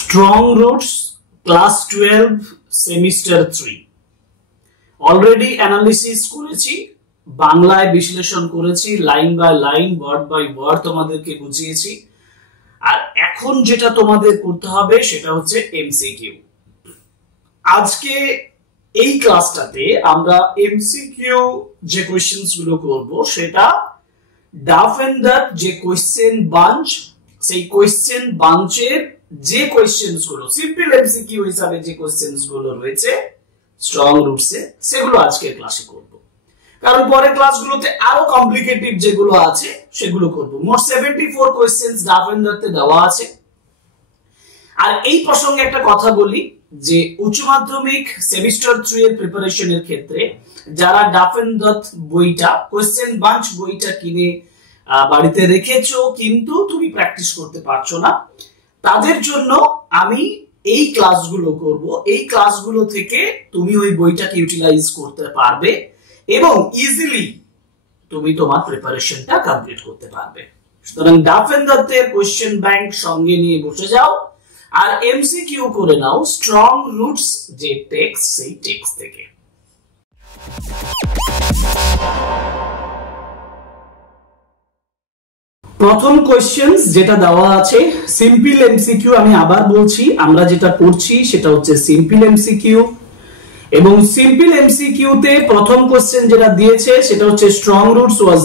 Strong Roots Class 12 Semester 3 already analysis করেছি, বাংলায় বিশ্লেষণ করেছি, line by line, word by word তোমাদেরকে বুঝিয়েছি। আর এখন যেটা তোমাদের করতে হবে সেটা হচ্ছে এমসিকিউ। আজকে এই ক্লাসটাতে আমরা এমসিকিউ যে কোয়েশ্চেনস গুলো করব সেটা ডাফ এন্ড ডাট যে কোয়েশ্চেন বাঞ্চ, সেই কোয়েশ্চেন বাঞ্চের যে কোয়েশ্চেনস গুলো সিম্পল এমসিকিউ হিসাবে যে কোয়েশ্চেনস গুলো রয়েছে স্ট্রং রুটসে, সেগুলো আজকের ক্লাসে করব। কারণ পরের ক্লাসগুলোতে আরো কমপ্লিকেটেড যেগুলো আছে সেগুলো করব। মোট 74 কোয়েশ্চেনস ডাফ এন্ড ডাটে দেওয়া আছে। আর এই প্রসঙ্গে একটা কথা বলি যে উচ্চ মাধ্যমিক সেমিস্টার 3 এর প্রিপারেশনের ক্ষেত্রে যারা ডাফ এন্ড ডাট বইটা, কোয়েশ্চেন বাঞ্চ বইটা কিনে বাড়িতে রেখেছো কিন্তু তুমি প্র্যাকটিস করতে পারছো না, তাদের জন্য আমি এই ক্লাসগুলো করব। এই ক্লাসগুলো থেকে তুমি ওই বইটাকে ইউটিলাইজ করতে পারবে এবং ইজিলি তুমি তোমার প্রিপারেশনটা কমপ্লিট করতে পারবে। সুতরাং ডাফ এন্ড ডাট এর কোয়েশ্চেন ব্যাংক সঙ্গে নিয়ে বসে যাও আর এমসিকিউ করে নাও স্ট্রং রুটস যে টেক্সট, সেই টেক্সট থেকে। প্রথম কোয়েশ্চেনস যেটা দেওয়া আছে সিম্পল এমসিকিউ। আমি আবার বলছি, আমরা যেটা করছি সেটা হচ্ছে সিম্পল এমসিকিউ এবং সিম্পল এমসিকিউ তে প্রথম কোয়েশ্চেন যেটা দিয়েছে সেটা হচ্ছে strong roots was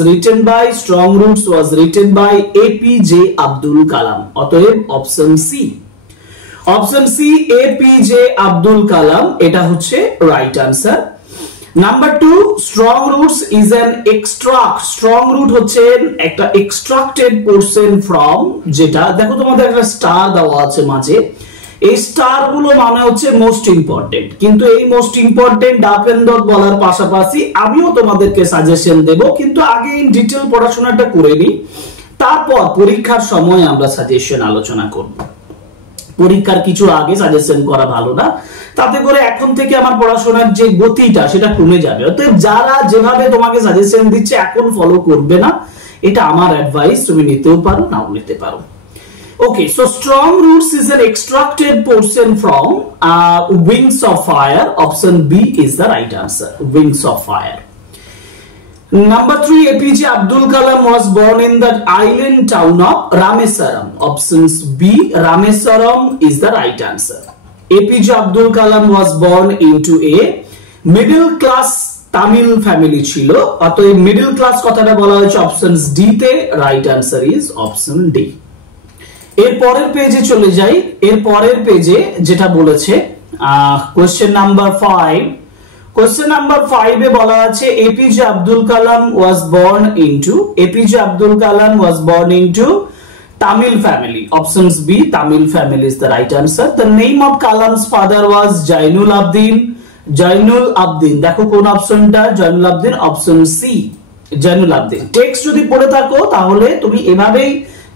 written by APJ Abdul Kalam. অতএব option C APJ Abdul Kalam এটা হচ্ছে right answer. Number 2, strong roots is an extract. Strong root হচ্ছে একটা এক্সট্রাক্টেড পোরশন ফ্রম, যেটা দেখো তোমাদের একটা স্টার দেওয়া আছে মাঝে, এই স্টার গুলো মানে হচ্ছে মোস্ট ইম্পর্টেন্ট। কিন্তু এই মোস্ট ইম্পর্টেন্ট ডাফ এন্ড ডট বলার পাশাপাশি আমিও তোমাদেরকে সাজেশন দেব, কিন্তু আগে ইন ডিটেইল পড়াশোনাটা করে নিই, তারপর পরীক্ষার সময় আমরা সাজেশন আলোচনা করব। পরীক্ষার কিছু আগে সাজেশন করা ভালো না, তাতে করে এখন থেকে আমার পড়াশোনার যে গতিটা সেটা কমে যাবে। অতএব যারা যেভাবে তোমাকে সাজেশন দিচ্ছে এখন ফলো করবে না, এটা আমার অ্যাডভাইস, তুমি নিতেও পারো নাও নিতে পারো। Okay, so strong roots is an extracted portion from wings of fire. Option B is the right answer, wings of fire. Number 3, APJ Abdul Kalam was born in the island town of Ramesaram. Options B, Ramesaram is the right answer. APJ Abdul Kalam was born into a middle class Tamil family ছিল, অতএব middle class কথাটা বলা হয়েছে options D তে, right answer is option D. এর পরের পেজে চলে যাই। এর পরের পেজে যেটা বলেছে কোশ্চেন নাম্বার 5, কোশ্চেন নাম্বার 5 এ বলা আছে APJ Abdul Kalam was born into Tamil family. Options B, Tamil family is the right answer. The name of Kalam's father was Jainul Abdin. দেখো কোন অপশনটা, Jainul Abdin, option C Jainul Abdin. Text যদি পড়ে থাকো তাহলে তুমি এভাবেই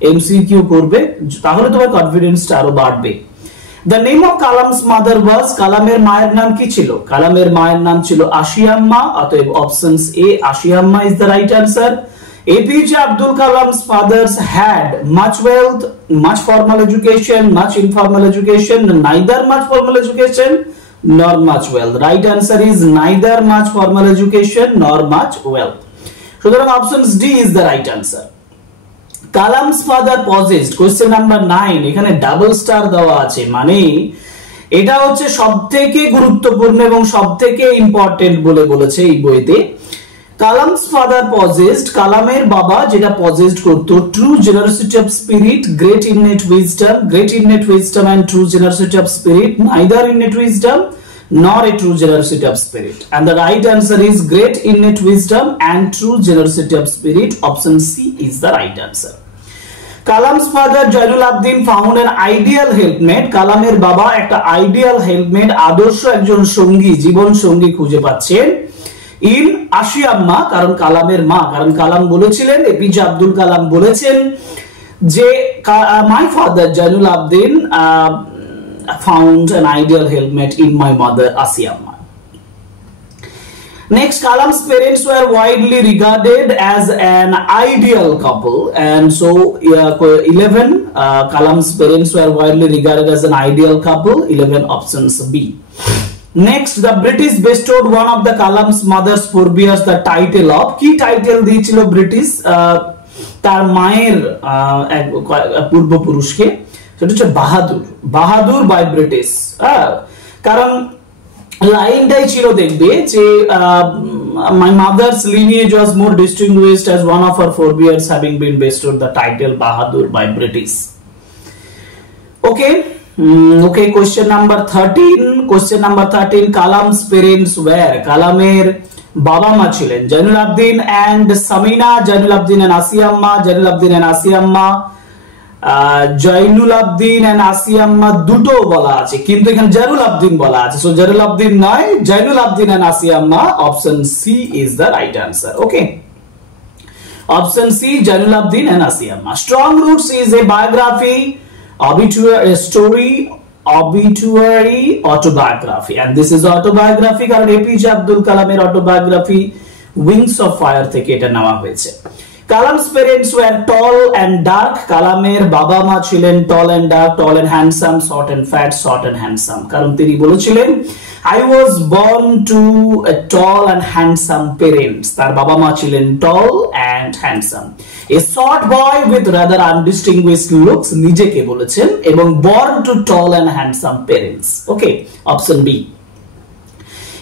এমসিকিউ করবে, তাহলে তোমার কনফিডেন্সটা আরো বাড়বে। The name of Kalam's mother was, কালামের মায়ের নাম কি ছিল? কালামের মায়ের নাম ছিল আশিয়াম্মা, অতএব options A Ashiamma is the right answer. APJ Abdul Kalam's fathers had much wealth, much formal education, much informal education, neither much formal education nor much wealth. Right answer is neither much formal education nor much wealth. সুতরাং options D is the right answer. Kalam's father possessed, question number 9, এখানে double star দেওয়া আছে, মানে এটা হচ্ছে সবথেকে গুরুত্বপূর্ণ এবং সবথেকে ইম্পর্টেন্ট বলে বলেছে এই বইতে। কালামস ফাদার পজেসড, কালামের বাবা যেটা পজেসড করতো, true generosity of spirit, great innate wisdom and true generosity of spirit, neither innate wisdom nor a true generosity of spirit, and the right answer is great innate wisdom and true generosity of spirit. Option C is the right answer. Kalam's father Jainul Abdin found an ideal helpmate. কালামের বাবা একটা ideal helpmate, আদর্শ একজন সঙ্গী, জীবন সঙ্গী খুঁজে পাচ্ছেন in Ashiamma, কারণ কালামের মা, কারণ কালাম বলেছিলেন, এপিজে আব্দুল কালাম বলেছেন যে my father Jainul Abdin found an ideal helpmate in my mother Asiamma. Next, Kalam's parents were widely regarded as an ideal couple, and so 11. Kalam's parents were widely regarded as an ideal couple. 11 options B. Next, the British bestowed one of the Kalam's mother's forebears the title of কি title দিয়েছিল British তার মায়ের পূর্বপুরুষকে, সেটা হচ্ছে বাহাদুর। বাহাদুর by British. কারণ লাইনটাই ছিল দেখবে যে my mother's lineage was more distinguished as one of her forebears having been bestowed the title Bahadur by British. Okay, question number 13. Kalam's parents were, কালামের বাবা মা ছিলেন Zainul Abdin and Samina, Zainul Abdin and Ashiamma, Zainul Abdin and Ashiamma, Zainul Abdin and Ashiamma দুটো বলা আছে, কিন্তু এখানে জয়নুল আবদিন বলা আছে, সো জয়নুল আবদিন নয়, Jainul Abdin and Ashiamma. Option C is the right answer. Okay, option C Jainul Abdin and Ashiamma. Strong roots is a biography, obituary, story, obituary, autobiography, and this is autobiography কারণ এপিজে আব্দুল কালামের অটোবায়োগ্রাফি উইংস অফ ফায়ার থেকে এটা নেওয়া হয়েছে। Kalam's parents were tall and dark. কালামের বাবা মা ছিলেন tall and dark, tall and handsome, short and fat, short and handsome, কারণ তিনি বলেছিলেন I was born to a tall and handsome parents. তার বাবা মা ছিলেন tall and handsome. A short boy with rather undistinguished looks, নিজেকে বলেছেন, এবং born to tall and handsome parents. Okay, option B.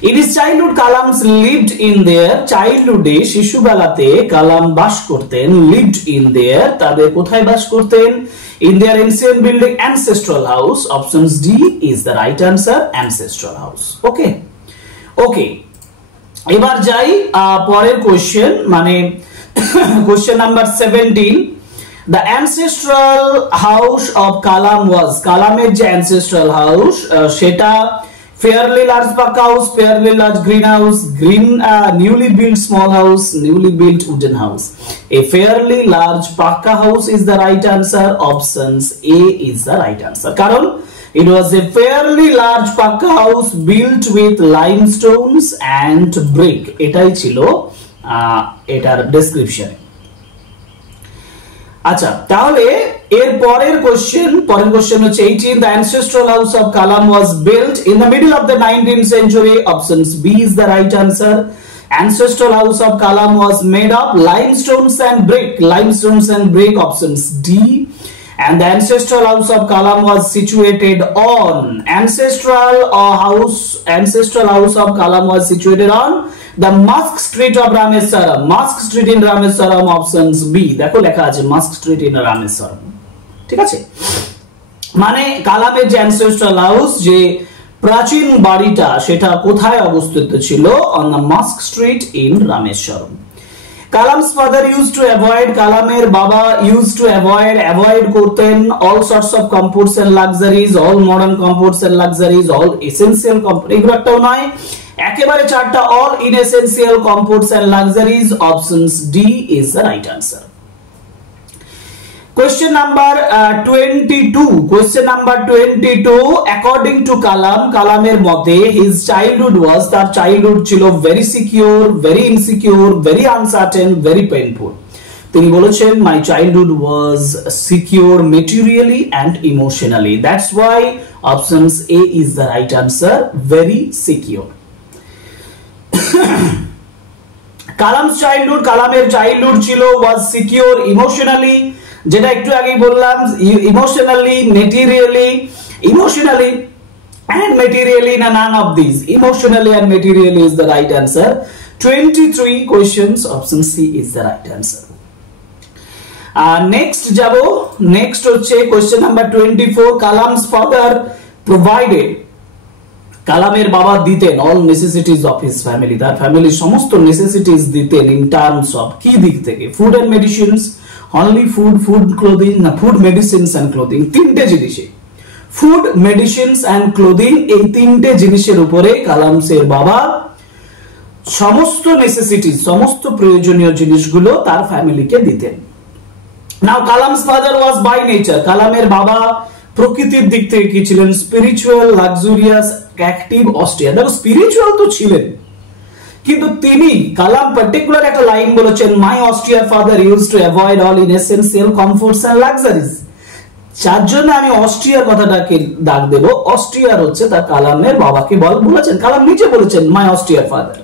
In his childhood, Kalams lived in their childhood day, শিশুবেলাতে কালাম বাস করতেন, lived in their, তাদের কোথায় বাস করতেন? In their ancient building, ancestral house. Options D is the right answer, ancestral house. Okay, এবার যাই পরের question, মানে question number 17. The ancestral house of Kalam was, কালামের যে ancestral house সেটা fairly large pakka house, fairly large greenhouse, newly built small house, newly built wooden house. A fairly large pakka house is the right answer. Options A is the right answer. Karon it was a fairly large pakka house built with limestones and brick. এটাই ছিল এটার description. আচ্ছা, তাহলে এর পরের question হচ্ছে 18. The ancestral house of Kalam was built in the middle of the 19th century. Options B is the right answer. Ancestral house of Kalam was made of limestones and brick. Options D. And the ancestral house of Kalam was situated on, ancestral house of Kalam was situated on the Musk Street of Rameswaram. Musk Street in Rameswaram. Options B. দেখো লেখা আছে Musk Street in Rameswaram, ঠিক আছে? মানে কালামের যে ancestral house, যে প্রাচীন বাড়িটা, সেটা কোথায় অবস্থিত ছিল? on the Musk Street in Rameswaram. Kalam's father used to avoid, কালামের বাবা used to avoid করতেন all sorts of comforts and luxuries, all modern comforts and luxuries, all essential comforts, এগুলো একটাও নয়, একেবারে চারটা all inessential comforts and luxuries. Options D is the right answer. Question number 22. According to কালামের মতে his childhood was, তার childhood ছিল very secure, very insecure, very uncertain, very painful. তিনি বলেছেন my childhood was secure materially and emotionally. That's why options A is the right answer, very secure. কালামের childhood ছিল was secure emotionally, যেটা একটু আগে বললাম, emotionally and materially, none of these. Emotionally and materially is the right answer. 23 questions, option C is the right answer. Next হচ্ছে question number 24. Kalam's father provided, কালামের বাবা দিতেন all necessities of his family, তার ফ্যামিলির সমস্ত necessities দিতেন in terms of কি দিক থেকে? food and medicines, only food clothing, না food medicines and clothing, তিনটে জিনিসে food medicines and clothing, এই তিনটে জিনিসের উপরে কালামসের বাবা সমস্ত necessities, সমস্ত প্রয়োজনীয় জিনিসগুলো তার ফ্যামিলিকে দিতেন। Now Kalam's father was by nature, কালামের বাবা প্রকৃতির দিক থেকে কি ছিলেন? Spiritual, luxurious, active, austere. দেখো স্পিরিচুয়াল তো ছিলেন, কিন্তু তিনি কালাম পার্টিকুলার একটা লাইন বলেছেন, my austere father use to avoid all inessential comforts and luxuries. যার জন্য আমি অস্ট্রিয়ার কথাটাকে দাগ দেব, অস্ট্রিয়ার হচ্ছে তার কালামের বাবাকে বলেছেন, কালাম নিজে বলেছেন my austere father.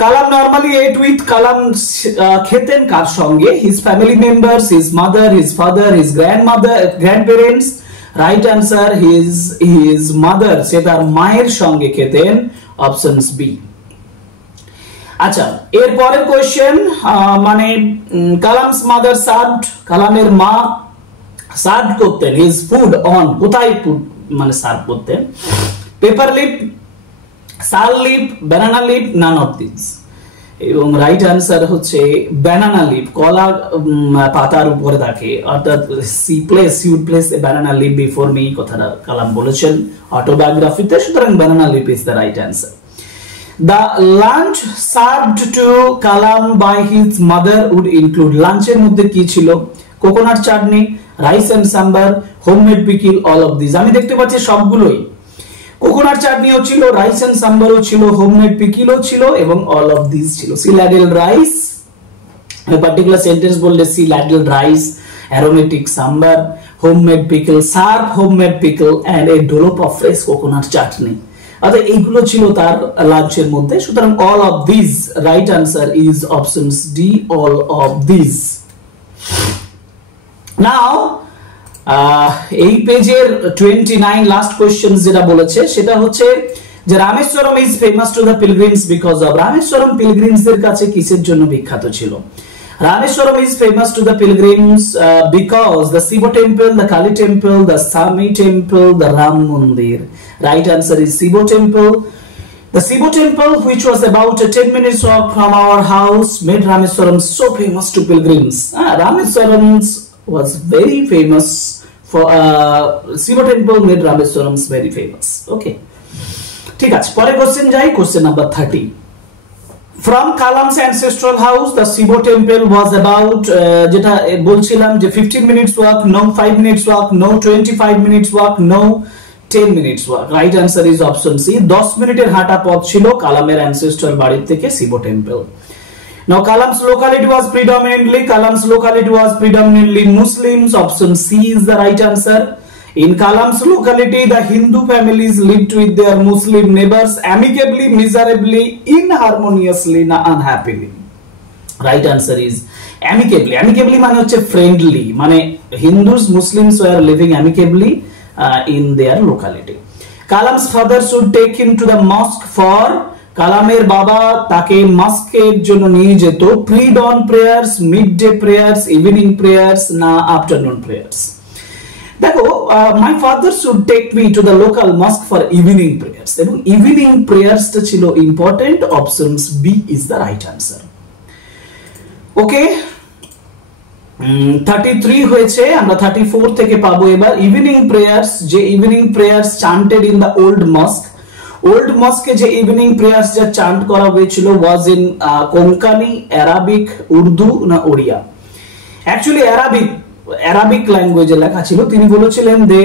Kalam normally ate with, Kalam খেতেন কার সঙ্গে? His family members, his mother, his father, his grandparents. Right answer his mother, সে তার মায়ের সঙ্গে খেতেন, অপশনস বি। আচ্ছা, এর পরের কোয়েশ্চেন, মানে কালামস মাদার সার্ভড, কালামের মা সার্ভ করতেন হিজ ফুড অন, কোথায় ফুড মানে সার্ভ করতেন? Paper leaf, sal leaf, banana leaf, none of this. এবং রাইট আনসার হচ্ছে ব্যানানা লিপ, কলা পাতার উপরে থাকে, অর্থাৎ he would place a banana leaf before me, কথাটা কালাম বলেছেন অটোবায়োগ্রাফিতে, সুতরাং banana leaf is the right answer. The lunch served to Kalam by his mother would include, লাঞ্চের মধ্যে কি ছিল? Coconut chutney, rice and sambar, homemade pickle, all of this. আমি দেখতে পাচ্ছি সবগুলোই, কোকোনাট চাটনিও ছিল, রাইস এন্ড সাম্বারও ছিল, হোমমেড পিকলও ছিল এবং অল অফ দিস ছিল। C ladle rice, particular sentence বললে C ladle rice, aromatic sambar, homemade pickle, serve homemade pickle and a dollop of fresh coconut chutney. অর্থাৎ এইগুলো ছিল তার লাঞ্চের মধ্যে, সুতরাং all of this, right answer is options D, all of this. Now এই পেজের 29 লাস্ট কোয়েশ্চেন যেটা বলেছে সেটা হচ্ছে যে Rameswaram is famous to the pilgrims because of, Rameswaram পিলগ্রিমসদের কাছে কিসের জন্য বিখ্যাত ছিল? Rameswaram is famous to the pilgrims because the Shiva temple, the Kali temple, the Sami temple, the Ram Mandir. Right answer is Shiva temple. The Shiva temple, which was about a 10 minutes walk from our house, made Rameswaram so famous to pilgrims. Rameswaram was very famous for Shiva temple made Rameswaram very famous. Okay. ঠিক আছে, পরে question যাই, question number 30. From Kalam's ancestral house, the Shiva temple was about, যেটা বলছিলাম যে 15 minutes walk, no 5 minutes walk, no 25 minutes walk, no 10 minutes walk. Right answer is option C. 10 মিনিটের হাঁটা পথ ছিল কালামের ancestral বাড়ি থেকে Shiva temple. Now Kalam's locality was predominantly Muslims. Option C is the right answer. In Kalam's locality, the Hindu families lived with their Muslim neighbors amicably, miserably, inharmoniously, unhappily. Right answer is amicably. Amicably মানে হচ্ছে friendly, মানে Hindus, Muslims were living amicably in their locality. Kalam's father should take him to the mosque for, কালামের বাবা তাকে মস্কের জন্য নিয়ে যেত pre-dawn prayers, midday prayers, evening prayers না afternoon prayers. দেখো, my father should take me to the local mosque for evening prayers, এবং evening prayers টা ছিল important. Options B is the right answer. ওকে, 33 হয়েছে, আমরা 34 থেকে পাবো এবার। ইভিনিং প্রেয়ার্স, যে evening prayers chanted in the old mosque যে ইভিনিং প্রেয়ার্স যা চান্ট করা হয়েছিল was in Konkani, Arabic, Urdu না ওড়িয়া? অ্যাকচুয়ালি অ্যারাবিক ল্যাঙ্গুয়েজে লেখা ছিল। তিনি বলেছিলেন যে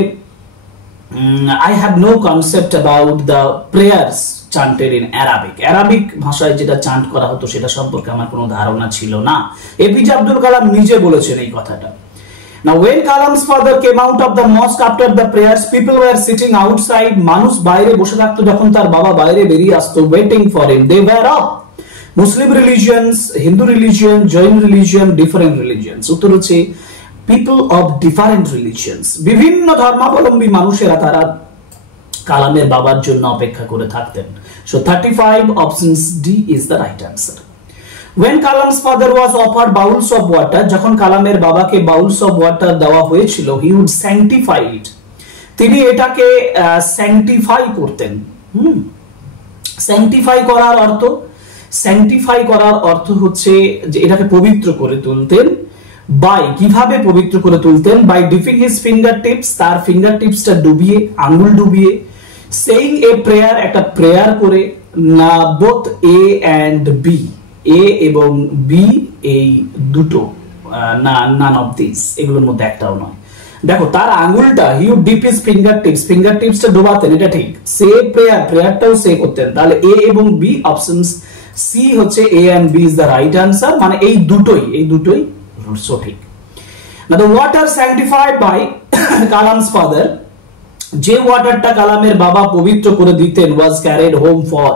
I have no concept about the prayers chanted in Arabic ভাষায় যেটা চান্ট করা হতো সেটা সম্পর্কে আমার কোনো ধারণা ছিল না। এপিজে আব্দুল কালাম নিজে বলেছেন এই কথাটা। Now when Kalam's father came out of the mosque after the prayers, people were sitting outside. মানুষ বাইরে বসে থাকতো যখন তার বাবা বাইরে বেরিয়ে আসতো, waiting for him. They were of Muslim religions, Hindu religion, Jain religion, different religions. উত্তর হচ্ছে people of different religions. বিভিন্ন ধর্মাবলম্বী মানুষেরা তারা কালামের বাবার জন্য অপেক্ষা করে থাকতেন। So 35 options D is the right answer. When Kalam's father was offered bowls of water, যখন কালামের বাবাকে bowls of water দেওয়া হয়েছিল, he would sanctify it. তিনি এটাকে sanctify করতেন। sanctify করার অর্থ হচ্ছে যে এটাকে পবিত্র করে তুলতেন। বাই, কিভাবে পবিত্র করে তুলতেন? By dipping his finger tips, তার ফিঙ্গার টিপসটা ডুবিয়ে, আঙ্গুল ডুবিয়ে, সেইং এ প্রেয়ার, একটা প্রেয়ার করে, না both A and B, A এবং বি এই দুটো না, নান অফ দিস, এগুলোর মধ্যে একটাও নয়। দেখো তার আঙ্গুলটা হি উড ডিপ হিজ ফিঙ্গারটিপসটা ডোবাতেন, এটা ঠিক। সে প্রেয়ারটাও সে করতেন। তাহলে এ এবং বি অপশনস সি হচ্ছে A and B is the right answer, মানে এই দুটোই সঠিক। Now the water sanctified by Kalam's father, যে ওয়াটারটা কালামের বাবা পবিত্র করে দিতেন, was carried home for,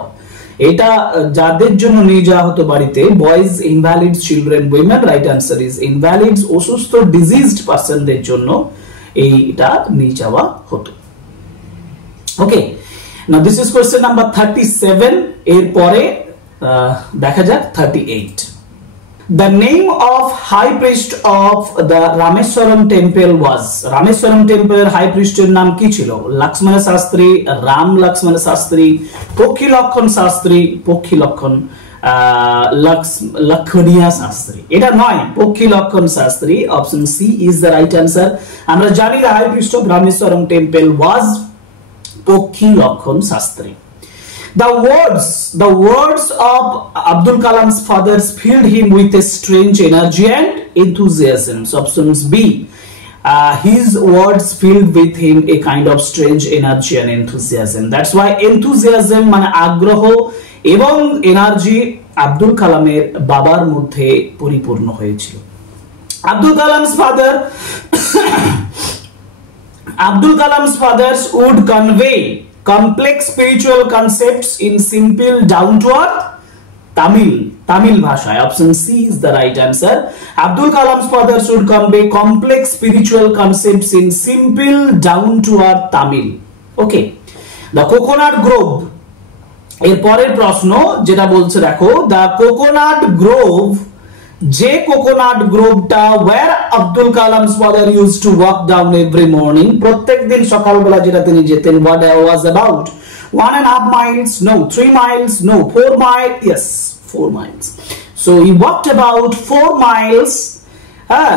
এটা যাদের জন্য নিয়ে যাওয়া হতো বাড়িতে, boys, ইনভ্যালিডস, children, women. Right answer is ইনভ্যালিডস, অসুস্থ ডিজিজড পারসনদের জন্য এইটা নিয়ে যাওয়া হতো। ওকে, নাও দিস ইজ কোশ্চেন নাম্বার 37। এরপরে দেখা যাক 38। The name of high priest of the Rameswaram temple was, Rameswaram temple এর high priest এর নাম কি ছিল? লক্ষ্মণ শাস্ত্রী, রাম লক্ষ্মণ শাস্ত্রী, পক্ষী লক্ষণ শাস্ত্রী, পক্ষী লক্ষণ লক্ষণীয় শাস্ত্রী। এটা নয়, Pakshi Lakshman Shastri. Option C is the right answer. আমরা জানি the high priest of Rameswaram temple was পক্ষী Lakshman Shastri. The words of Abdul Kalam's father filled him with a strange energy and enthusiasm. So options B, his words filled with him a kind of strange energy and enthusiasm. That's why enthusiasm মানে আগ্রহ এবং energy Abdul কালামের বাবার মধ্যে পরিপূর্ণ হয়েছিল। Abdul Kalam's fathers would convey complex spiritual concepts in simple down to earth Tamil bhashaয়। Option C is the right answer. Abdul Kalam's father should convey complex spiritual concepts in simple down to earth Tamil. Okay, the coconut grove, এর পরের প্রশ্ন যেটা বলছে দেখো, the coconut grove, যে coconut গ্রোভটা where Abdul Kalam's father used to walk down every morning, প্রত্যেকদিন সকালবেলা যেটা তিনি যেতেন, what was about 1.5 miles, no 3 miles, no 4 miles, yes 4 miles. So he walked about 4 miles.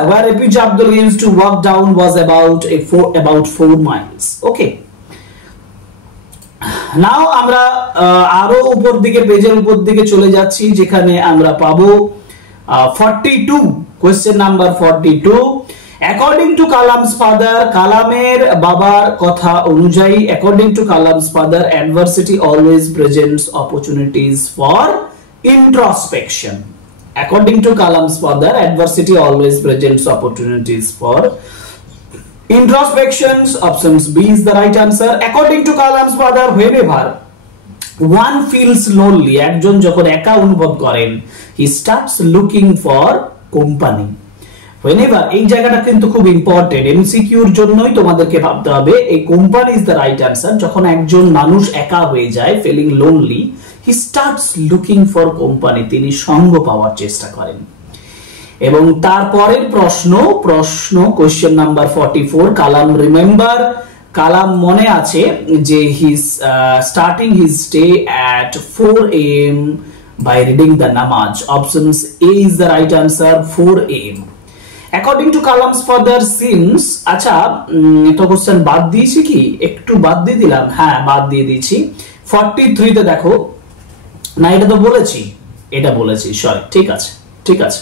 Where APJ Abdul used to walk down was about 4 miles. Okay, now আমরা আরো উপর দিকে, পেজের উপর দিকে চলে যাচ্ছি, যেখানে আমরা পাবো 42, question number 42. According to Kalam's father, কালামের বাবার কথা অনুযায়ী, according to Kalam's father, adversity always presents opportunities for introspection. According to Kalam's father, adversity always presents opportunities for introspections. Options B is the right answer. According to Kalam's father, whenever one feels lonely, একজন যখন একা অনুভব করেন, he starts looking for company. Whenever, এই জায়গাটা কিন্তু খুব important, এমসিকিউর জন্যই তোমাদেরকে ভাবতে হবে। এই company is the right answer. যখন একজন মানুষ একা হয়ে যায়, feeling lonely, he starts looking for company, তিনি সঙ্গ পাওয়ার চেষ্টা করেন। এবং তারপরের প্রশ্ন কোশ্চেন নাম্বার 44, কালাম রিমেম্বার, কালাম মনে আছে যে his starting his day at 4 AM by reading the namaz. Options A is the right answer, 4 AM. According to Kalam's father, since, আচ্ছা এটা কোশ্চেন বাদ দিয়েছি কি, একটু বাদ দিয়ে দিলাম, হ্যাঁ বাদ দিয়ে দিয়েছি। 43 তে দেখো, না এটা তো বলেছি, সরি, ঠিক আছে।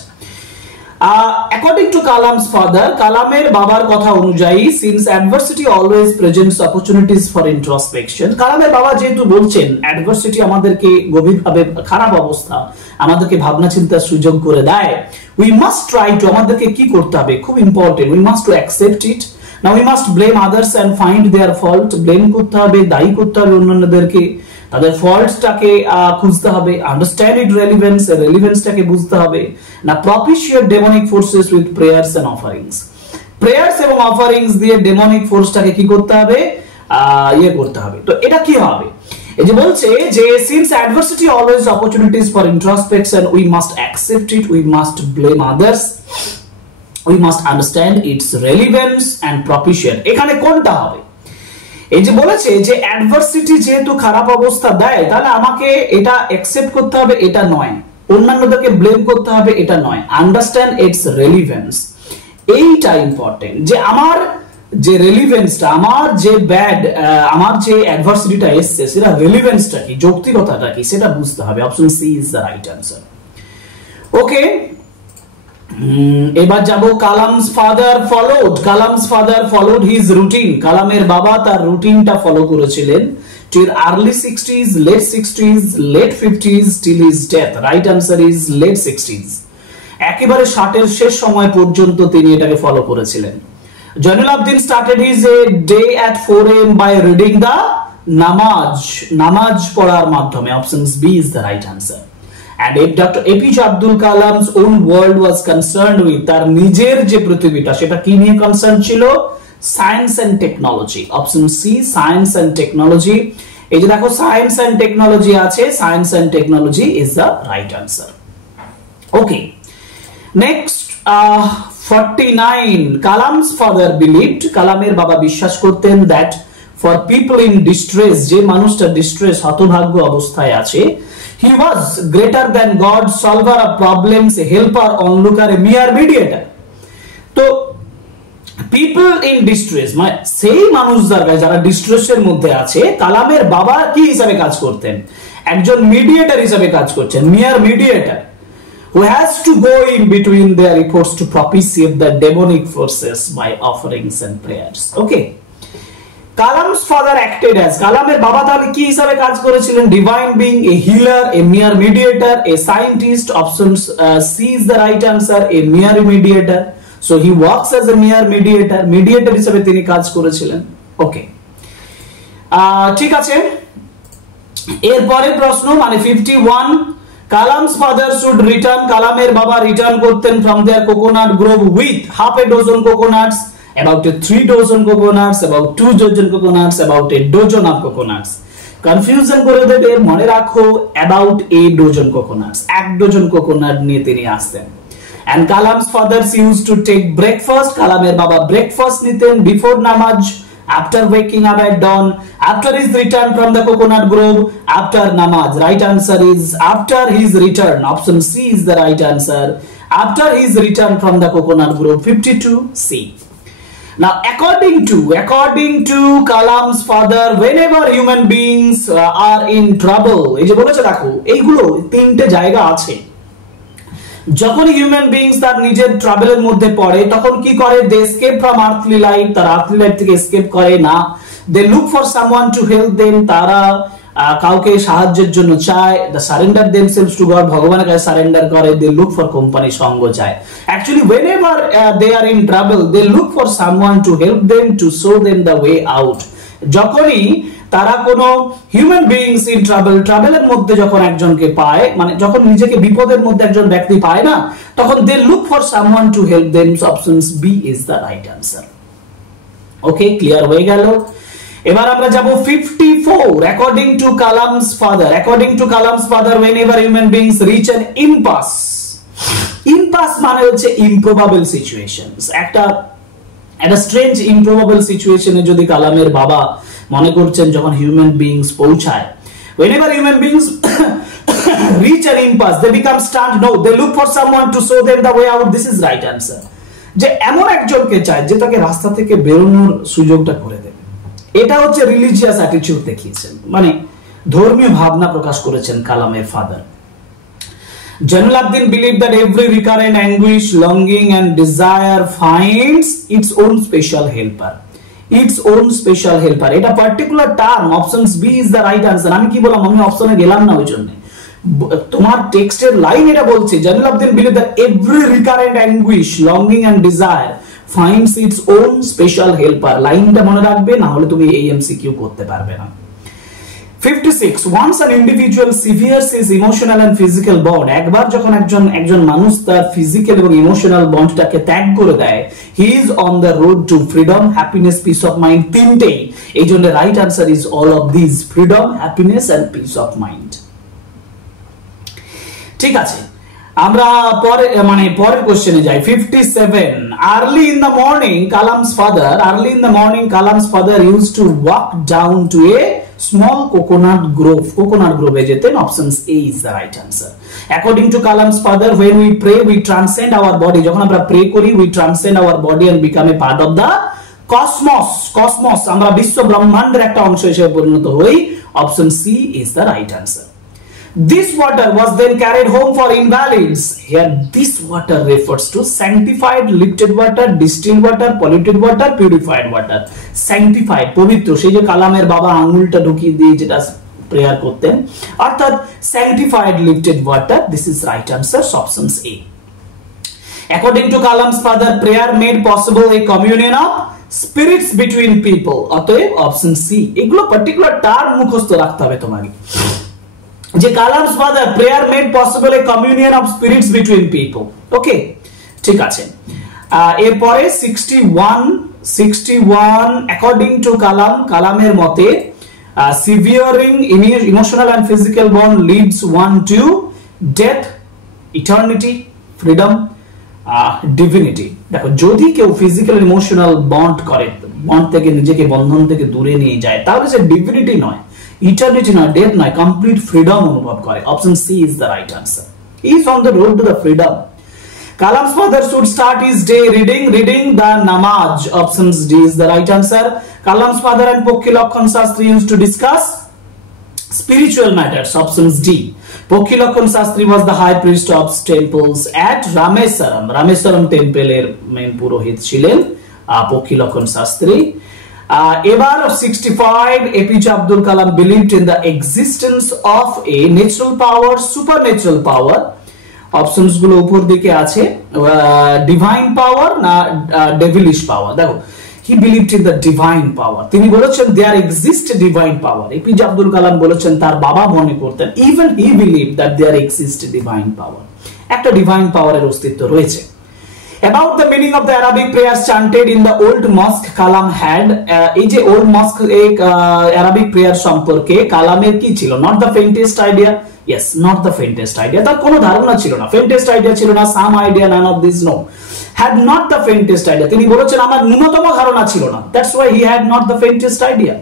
According to Kalam's father, কালামের বাবার কথা অনুযায়ী, since adversity always presents opportunities for introspection, কালামের বাবা যেহেতু বলছেন adversity আমাদেরকে গভীরভাবে, খারাপ অবস্থা আমাদেরকে ভাবনা চিন্তার সুযোগ করে দেয়, we must try to, আমাদেরকে কি করতে হবে, খুব important, we must to accept it. Now we must blame others and find their fault, blame করতে হবে, দায়ী করতে হবে অন্যান্যদেরকে, তাদের ফল্টসটাকে খুঁজতে হবে, আন্ডারস্ট্যান্ড ইট রেলিভেন্সটাকে বুঝতে হবে, না propitiate demonic forces with prayers and offerings, prayers এবং অফারিংস দিয়ে ডেমনিক ফোর্সটাকে কি করতে হবে, করতে হবে। তো এটা কি হবে, এই যে বলছে যে since adversity always opportunities for introspection, we must accept it, we must blame others, we must understand its relevance and propitiate. এখানে কোনটা হবে, এই যে বলেছে যে অ্যাডভার্সিটি যেহেতু খারাপ অবস্থা দেয়, তাহলে আমাকে এটা অ্যাকসেপ্ট করতে হবে, এটা নয়, অন্যান্যদেরকে ব্লেম করতে হবে, এটা নয়, আন্ডারস্ট্যান্ড ইটস রেলিভেন্স, এইটা ইম্পর্টেন্ট, যে আমার যে রেলিভেন্সটা, আমার যে অ্যাডভার্সিটিটা এসছে, সেটা রেলিভেন্সটা কি, যৌক্তিকতাটা কি, সেটা বুঝতে হবে। Option C is the right answer. Okay, এবার যাব Kalam's father followed his routine. কালামের বাবা তার রুটিনটা ফলো করেছিলেন till early 60s, late 60s, late 50s till his death. Right answer is late 60s. একেবারে 60 এর শেষ সময় পর্যন্ত তিনি এটাকে ফলো করেছিলেন। জয়নুল আবদিন started his day at 4 am by reading the নামাজ পড়ার মাধ্যমে। Options B is the right answer. And if Dr. APJ Abdul Kalam's own world was concerned with, তার নিজের যে পৃথিবীটা সেটা কি নিয়ে কনসার্ন ছিল? Science and technology. Option C science and technology. এই যে দেখো সায়েন্স এন্ড টেকনোলজি আছে, science and technology is the right answer. Okay, next 49 Kalam's father believed, কালামের বাবা বিশ্বাস করতেন that for people in distress, যে মানুষটা ডিস্ট্রেস হতভাগ্য অবস্থায় আছে, he was greater than God, solver of problems, a helper, onlooker, a mere mediator. তো পিপল ইন ডিস্ট্রেস মানে সেই মানুষদের যারা ডিস্ট্রেসের মধ্যে আছে, কালামের বাবা কি হিসাবে কাজ করতেন? একজন মিডিয়েটর হিসাবে কাজ করছেন, মিয়ার mediator who has to go in between their efforts to propitiate the demonic forces by offerings and prayers. Okay, Kalam's father acted as, কালামের বাবা তাহলে কি হিসাবে কাজ করেছিলেন? Divine being, a healer, a mere mediator, a scientist. Option C is the right answer, a mere mediator. So he works as a mere mediator হিসেবে তিনি কাজ করেছিলেন। ওকে, ঠিক আছে। এরপরে প্রশ্ন মানে 51 কালামস ফাদার শুড রিটার্ন, কালামের বাবা রিটার্ন করতেন from their coconut grove with half a dozen coconuts, about a 3 dozen coconuts, about 2 dozen coconuts, about a dozen of coconuts। Confusion করে দেবে, মনে রাখো about a dozen coconuts, 1 dozen coconut নিয়ে তিনি আসতেন। And Kalam's fathers used to take breakfast, কালামের বাবা breakfast নিতেন before namaz, after waking up at dawn, after his return from the coconut grove, after namaz. Right answer is after his return. Option C is the right answer, after his return from the coconut grove। 52C. Now according to Kalam's father, whenever human beings are in trouble, এই যে বলেছে দেখো এইগুলো তিনটে জায়গা আছে, যখন human beings তার নিজের ট্রাভেলের মধ্যে পড়ে তখন কি করে? They escape from earthly life, তার আর্থলি লাইফ থেকে এসকেপ করে না। They look for someone to help them, তারা কাউকে সাহায্যের জন্য চায়। They surrender themselves to God, ভগবানের কাছে সারেন্ডার করে। দে লুক ফর কোম্পানি, সঙ্গ চায়। Actually whenever they are in trouble, they look for someone to help them, to show them the way out। যখনই তারা কোনো হিউম্যান বিংস ইন ট্রাভেলের মধ্যে যখন একজনকে পায়, মানে যখন নিজেকে বিপদের মধ্যে একজন ব্যক্তি পায় না, তখন they look for someone to help them. Option B is the right answer. Okay, clear হয়ে গেল। এবার আমরা যাব 54 according to Kalam's father whenever human beings reach an impasse মানে হচ্ছে improbable situations, একটা স্ট্রেঞ্জ ইম্প্রবাবল সিচুয়েশনে যদি কালামের বাবা মনে করছেন যখন হিউম্যান বিংস পৌঁছায়, whenever human beings reach an impasse, they become stunned, no, they look for someone to show them the way out। This is right answer, যে এমন একজনকে চায় যে তাকে রাস্তা থেকে বেরোনোর সুযোগটা করে দেবে। এটা হচ্ছে রিলিজিয়াস অ্যাটিটিউড দেখিয়েছেন, মানে ধর্মীয় ভাবনা প্রকাশ করেছেন কালামের father. Jainul Abidin believed that every recurrent anguish, longing and desire finds its own special helper. এটা particular term. Options B is the right answer. আমি কি বললাম? আমি অপশনে গেলাম না ওই জন্য, তোমার টেক্সটের লাইন এটা বলছে Jainul Abidin believed that every recurrent anguish, longing and desire finds its own special helper। লাইনটা মনে রাখবে, না হলে তুমি এই এমসিকিউ করতে পারবে না। 56 once an individual severs his emotional and physical bond, একবার যখন একজন মানুষ তার ফিজিক্যাল এবং ইমোশনাল বন্ডটাকে ত্যাগ করে দেয়, he is on the road to freedom, happiness, peace of mind। তিনটেই, এই জন্য right answer is all of this, freedom, happiness and peace of mind. ঠিক আছে, আমরা পরের কোশ্চেনে যাই। 57 early in the morning Kalam's father used to walk down to a small coconut grove এ যেতেন। Option A is the right answer. According to Kalam's father, when we pray we transcend our body, যখন আমরা pray করি we transcend our body and become a part of the cosmos, আমরা বিশ্ব ব্রহ্মাণ্ডের একটা অংশ হিসেবে পরিণত হই। Option C is the right answer. This water was then carried home for invalids. Here this water refers to sanctified lifted water, distilled water, polluted water, purified water. Sanctified পবিত্র, সেই যে কালামের বাবা আঙ্গুলটা ঢুকিয়ে দিয়ে যেটা প্রেয়ার করতেন, অর্থাৎ sanctified lifted water. This is right answer, options A. According to Kalam's father, prayer made possible a communion of spirits between people. অতএব অপশন সি। এগুলো পার্টিকুলার টার্ম মুখস্থ রাখতে হবে তোমাকে, যে Kalam's father prayer made possible a communion of spirits between people. ওকে, ঠিক আছে। এরপরে 61 according to কালামের মতে severing emotional and physical bond leads one to death, eternity, freedom, divinity. দেখো, যদি কেউ ফিজিক্যাল ইমোশনাল বন্ড করে, বন্ড থেকে নিজেকে বন্ধন থেকে দূরে নিয়ে যায়, তাহলে সে ডিভিনিটি নয়, ইটারনিটি নয়, ডেথ নয়, কমপ্লিট ফ্রিডম অনুভব করে। Option C is the right answer. He is on the road to the freedom. Kalam's father should start his day reading the namaz. Options D is the right answer. Kalam's father and Pokhi Lakhon Sastri used to discuss spiritual matters. Options D. Pokhi Lakhon Sastri was the high priest of temples at Ramesaram. Ramesaram temple er main purohit ছিলেন Pokhi Lakhon Sastri. Ebar of 65, APJ Abdul Kalam believed in the existence of a natural power, supernatural power. Options গুলো উপর দিকে আছে, divine পাওয়ার না devilish power. দেখো, he believed in the divine power. তিনি বলেছেন there exist divine power. APJ Abdul Kalam বলেছেন তার বাবা মনে করতেন, even he believed that there exist divine power, একটা ডিভাইন পাওয়ারের অস্তিত্ব রয়েছে। About the meaning of the Arabic prayers chanted in the old mosque Kalam had, এই যে ওল্ড মস্ক আরবিক প্রেয়ার সম্পর্কে কালামের কি ছিল? Not the faintest idea. Yes, not the faintest idea. তার কোনো ধারণা ছিল না, faintest idea ছিল না, some idea, none of this, no. Had not the faintest idea. তিনি বলেছেন আমার ন্যূনতম ধারণা ছিল না। That's why he had not the faintest idea.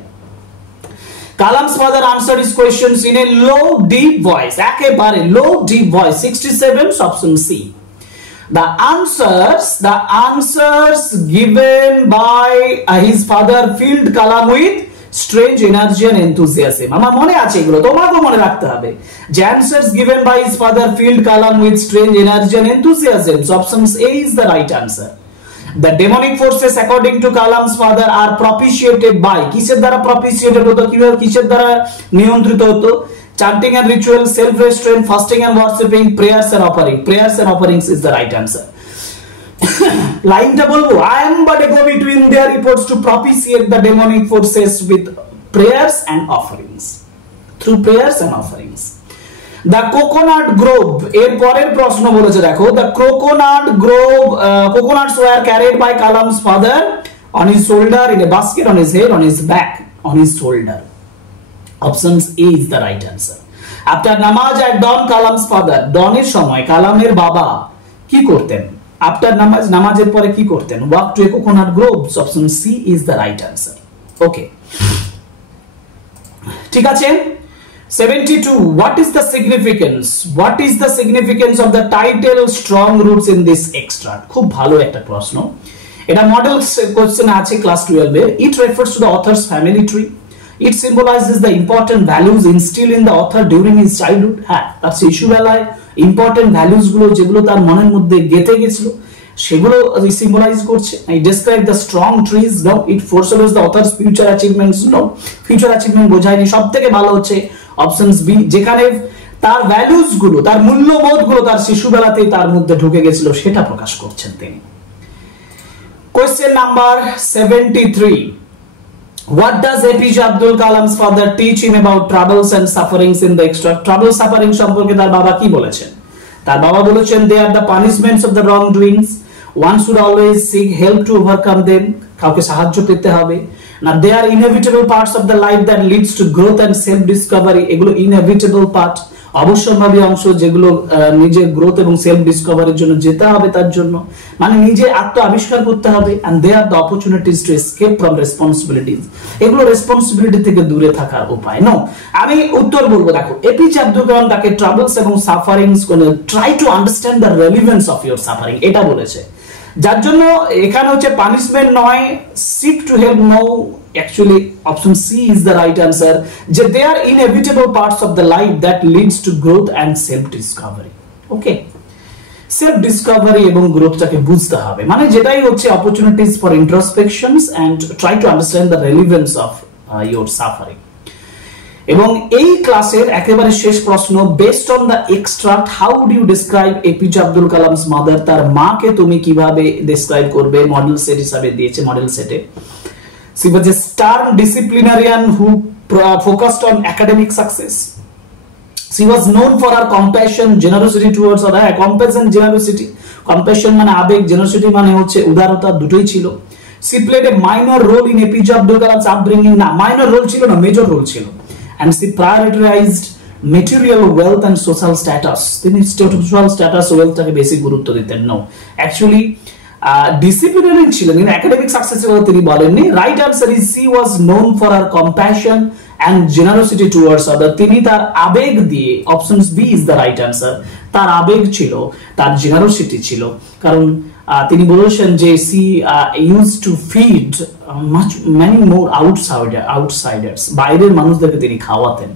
Kalam's father answered his questions in a low deep voice. একেবারে low deep voice. 67, option C. The answers given by his father filled Kalam with strange energy and enthusiasm. আমার মনে আছে এগুলো, তোমাকেও মনে রাখতে হবে। The answers given by his father filled Kalam with strange energy and enthusiasm. So option A is the right answer. The demonic forces according to Kalam's father are propitiated by, কিসের দ্বারা propitiated হতো, কিভাবে কিসের দ্বারা নিয়ন্ত্রিত হতো? Chanting and ritual, self-restraint, fasting and worshipping, prayers and offering. Prayers and offerings is the right answer. লাইনটা বলবো, I am but a go-between their efforts to propitiate the demonic forces with prayers and offerings. Through prayers and offerings. The coconut grove, এর পরের প্রশ্ন বলেছে, দেখো, the coconut grove, coconuts were carried by Kalam's father on his shoulder, in a basket, on his head, on his back, on his shoulder. Options A is the right answer. After namaz at dawn, Kalam's father, dawn-এর সময় কালামের বাবা কি করতেন? After নামাজের পরে কি করতেন? Walk to a coconut grove. Option C is the right answer. Okay, ঠিক আছে। 72, what is the significance of the title strong roots in this extract? খুব ভালো একটা প্রশ্ন, এটা মডেল কোশ্চেন আছে ক্লাস 12 এর। It refers to the author's family tree. It symbolizes the important values instilled in the author during his childhood. হ্যাঁ, তার শিশুবেলায় important values গুলো যেগুলো তার মনের মধ্যে গেঁথে গেছিল সেগুলো সিম্বলাইজ করছে। I describe the strong trees. No, it foreshadows the author's future achievements. No, future achievement বোঝায়নি। সবথেকে ভালো হচ্ছে অপশনস বি, যেখানে তার ভ্যালুস গুলো, তার মূল্যবোধ গুলো তার শিশুবেলাতেই তার মধ্যে ঢুকে গেছিল, সেটা প্রকাশ করছেন তিনি। Question number 73, what does APJ Abdul Kalam's father teach him about troubles and sufferings in the extract? Trouble suffering সম্পর্কে তার বাবা কি বলেছেন? তার বাবা বলেছেন they are the punishments of the wrongdoings. One should always seek help to overcome them. কাউকে সাহায্য পেতে হবে না। They are inevitable parts of the life that leads to growth and self discovery. এগুলো inevitable part, অবশ্যম্ভাবী অংশ, যেগুলো নিজের গ্রোথ এবং সেলফ ডিসকভারির জন্য যেতে হবে, তার জন্য মানে নিজে আত্ম আবিষ্কার করতে হবে। and they are the opportunities to escape from responsibilities. এগুলো রেসপন্সিবিলিটি থেকে দূরে থাকার উপায়। নো, আমি উত্তর বলবো, দেখো, এপিজে আব্দুল কালাম তাকে ট্রাবলস এবং সাফারিংস করে try to understand the relevance of your suffering, এটা বলেছে। যার জন্য এখানে হচ্ছে পানিশমেন্ট নয়, seek to help no, actually option C is the right answer, যে they are inevitable parts of the life that leads to growth and self discovery. okay, self discovery এবং গ্রোথটাকে বুঝতে হবে, মানে যেটাই হচ্ছে opportunities for introspections and try to understand the relevance of your suffering. এবং এই ক্লাসের একেবারে শেষ প্রশ্ন, based on the extract how do you describe APJ Abdul Kalam's mother, তার মাকে তুমি কিভাবে ডিসক্রাইব করবে? মডেল সেট হিসাবে দিয়েছে, মডেল সেটে she was a stern disciplinarian who focused on academic success. She was known for her compassion, generosity towards others. compassion, generosity, compassion মানে আবেগ, generosity মানে হচ্ছে উদারতা, দুটোই ছিল। she played a minor role in APJ Abdul Kalam's upbringing, না minor role ছিল না, major role ছিল, and she prioritized material wealth and social status. তিনি social status, wealth টাকে বেশি গুরুত্ব দিতেন। no, actually disciplinarian ছিলেন, কিন্তু একাডেমিক সাকসেসের কথা তিনি বলেননি। Right answer is she was known for her compassion and generosity towards others. তিনি তার আবেগ দিয়ে, option B is the right answer, তার আবেগ ছিল, তার জেনারোসিটি ছিল, কারণ তিনি বলেছেন যে she used to feed many more outsiders, বাইরের মানুষদেরকে তিনি খাওয়াতেন।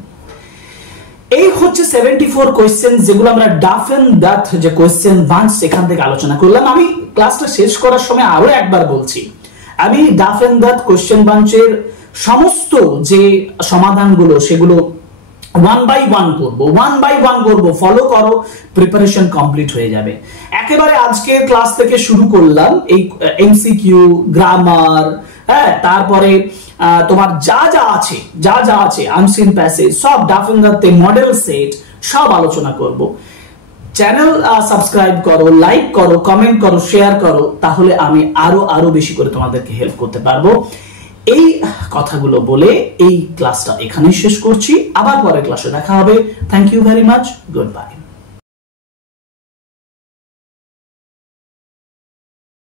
এই হচ্ছে 74 কোয়েশ্চেন, যেগুলো আমরা ডাফ এন্ড ডাথ যে কোয়েশ্চেন বাঞ্চ সেখান থেকে আলোচনা করলাম। আমি ক্লাসটা শেষ করার সময় আরো একবার বলছি, আমি ডাফ এন্ড ডাথ কোয়েশ্চেন বাঞ্চের সমস্ত যে সমাধানগুলো সেগুলো ওয়ান বাই ওয়ান করব, ফলো করো, প্রিপারেশন কমপ্লিট হয়ে যাবে। একেবারে আজকে ক্লাস থেকে শুরু করলাম এই এমসিকিউ, গ্রামার, হ্যাঁ, তারপরে তোমার যা যা আছে আনসিন প্যাসেজ, সব ডাফ এন্ড ডাথ, মডেল সেট, সব আলোচনা করব। চ্যানেল সাবস্ক্রাইব করো, লাইক করো, কমেন্ট করো, শেয়ার করো, তাহলে আমি আরো বেশি করে তোমাদেরকে হেল্প করতে পারবো। এই কথাগুলো বলে এই ক্লাসটা এখানেই শেষ করছি, আবার পরের ক্লাসে দেখা হবে। Thank you very much, good bye.